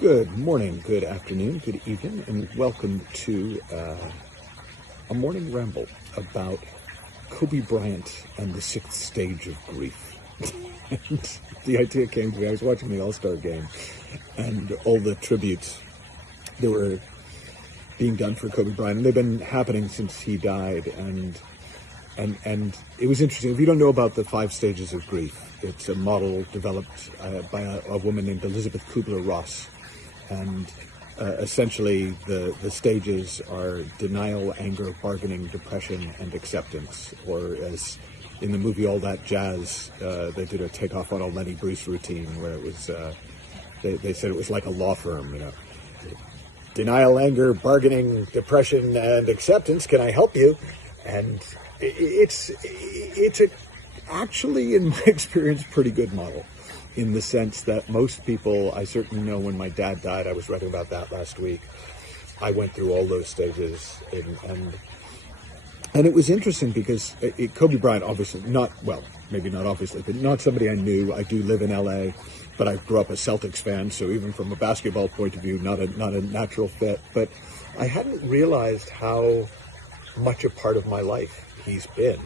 Good morning, good afternoon, good evening, and welcome to a morning ramble about Kobe Bryant and the sixth stage of grief. And the idea came to me, I was watching the All-Star game, and all the tributes that were being done for Kobe Bryant, and they've been happening since he died, and it was interesting. If you don't know about the 5 stages of grief, it's a model developed by a woman named Elizabeth Kubler-Ross. And essentially, the stages are denial, anger, bargaining, depression, and acceptance. Or as in the movie All That Jazz, they did a takeoff on a Lenny Bruce routine where it was, they said it was like a law firm, Denial, anger, bargaining, depression, and acceptance. Can I help you? And it's actually, in my experience, pretty good model. In the sense that most people, I certainly know when my dad died, I was writing about that last week, I went through all those stages, and it was interesting because Kobe Bryant, obviously, maybe not obviously, but not somebody I knew. I do live in LA, but I grew up a Celtics fan, so even from a basketball point of view, not a natural fit. But I hadn't realized how much a part of my life he's been.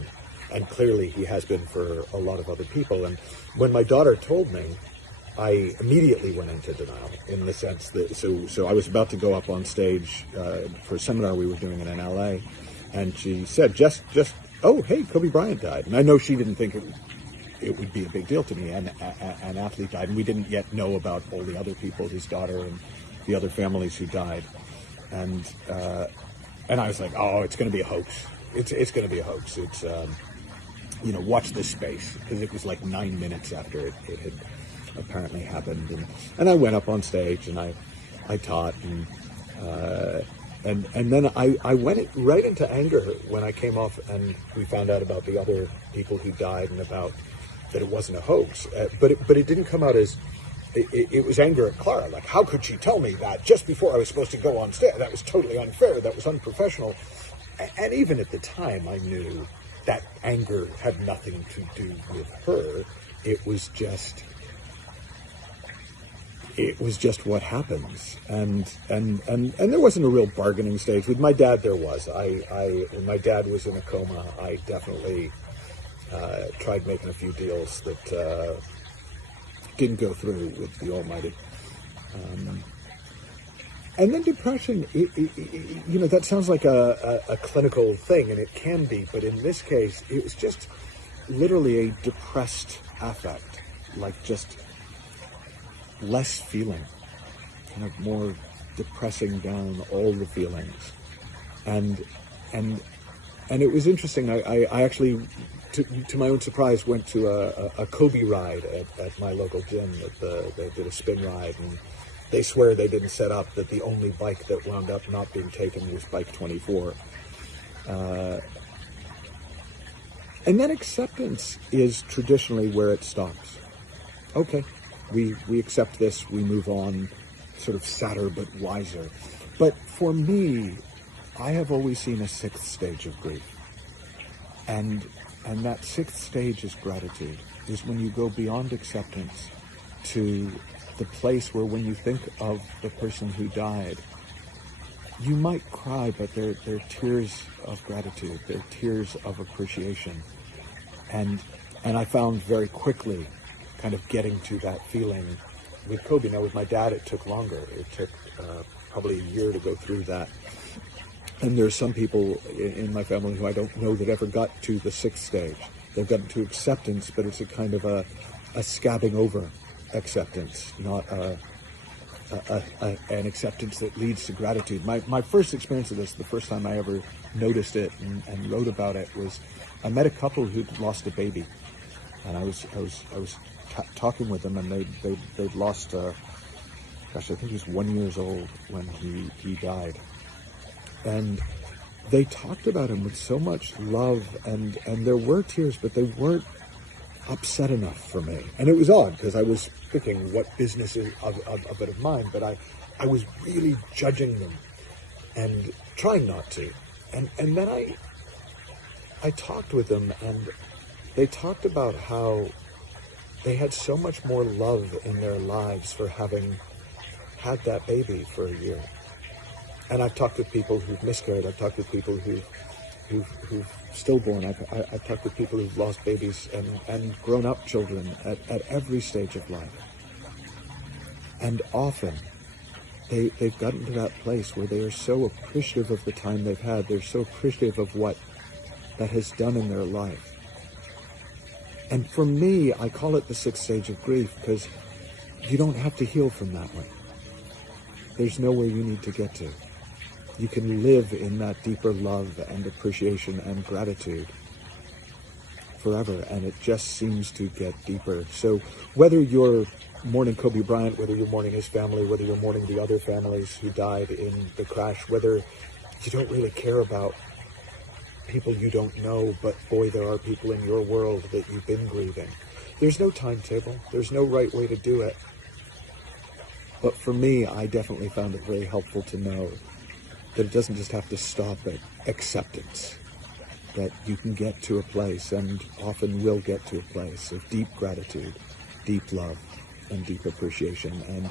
And clearly he has been for a lot of other people. And when my daughter told me, I immediately went into denial in the sense that, so I was about to go up on stage for a seminar we were doing in LA. And she said, oh, hey, Kobe Bryant died. And I know she didn't think it would be a big deal to me. And an athlete died. And we didn't yet know about all the other people, his daughter and the other families who died. And I was like, oh, it's going to be a hoax. It's going to be a hoax. It's, watch this space, because it was like 9 minutes after it had apparently happened. And I went up on stage and I taught and then I went right into anger when I came off and we found out about the other people who died and about that it wasn't a hoax. But it didn't come out as, it was anger at Clara. Like, how could she tell me that just before I was supposed to go on stage? That was totally unfair. That was unprofessional. And even at the time, I knew that anger had nothing to do with her. It was just what happens. And there wasn't a real bargaining stage. With my dad, there was. When my dad was in a coma, I definitely tried making a few deals that didn't go through with the Almighty. And then depression, that sounds like a clinical thing, and it can be, but in this case, it was just literally a depressed affect, like just less feeling, kind of more depressing down all the feelings. And it was interesting. I actually, to my own surprise, went to a Kobe ride at my local gym. They did a spin ride, and they swear they didn't set up that the only bike that wound up not being taken was bike 24. And then acceptance is traditionally where it stops. Okay, we accept this, we move on, sort of sadder but wiser. But for me, I have always seen a 6th stage of grief. And that 6th stage is gratitude, is when you go beyond acceptance to the place where when you think of the person who died, you might cry, but they're tears of gratitude, they're tears of appreciation. And I found very quickly kind of getting to that feeling with Kobe. Now with my dad, it took longer. It took probably a year to go through that. And there's some people in my family who I don't know that ever got to the 6th stage. They've gotten to acceptance, but it's a kind of a scabbing over acceptance, not an acceptance that leads to gratitude. My first experience of this, the first time I ever noticed it and wrote about it, was I met a couple who'd lost a baby, and I was talking with them, and they'd lost I think he was 1 year old when he died, and they talked about him with so much love, and there were tears, but they weren't upset enough for me. And it was odd, because I was thinking, what business is of it of mine? But I was really judging them and trying not to. And then I talked with them, and they talked about how they had so much more love in their lives for having had that baby for a year. And I've talked with people who've miscarried. I've talked with people who've stillborn. I've talked with people who've lost babies and grown-up children at every stage of life. And often, they've gotten to that place where they are so appreciative of the time they've had. They're so appreciative of what that has done in their life. And for me, I call it the 6th stage of grief because you don't have to heal from that one. There's nowhere you need to get to. You can live in that deeper love and appreciation and gratitude forever, and it just seems to get deeper. So whether you're mourning Kobe Bryant, whether you're mourning his family, whether you're mourning the other families who died in the crash, whether you don't really care about people you don't know, but boy, there are people in your world that you've been grieving. There's no timetable. There's no right way to do it. But for me, I definitely found it very helpful to know that it doesn't just have to stop at acceptance, that you can get to a place, and often will get to a place, of deep gratitude, deep love, and deep appreciation. And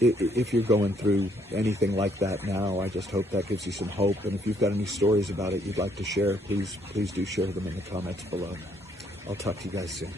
if you're going through anything like that now, I just hope that gives you some hope. And if you've got any stories about it you'd like to share, please do share them in the comments below. I'll talk to you guys soon.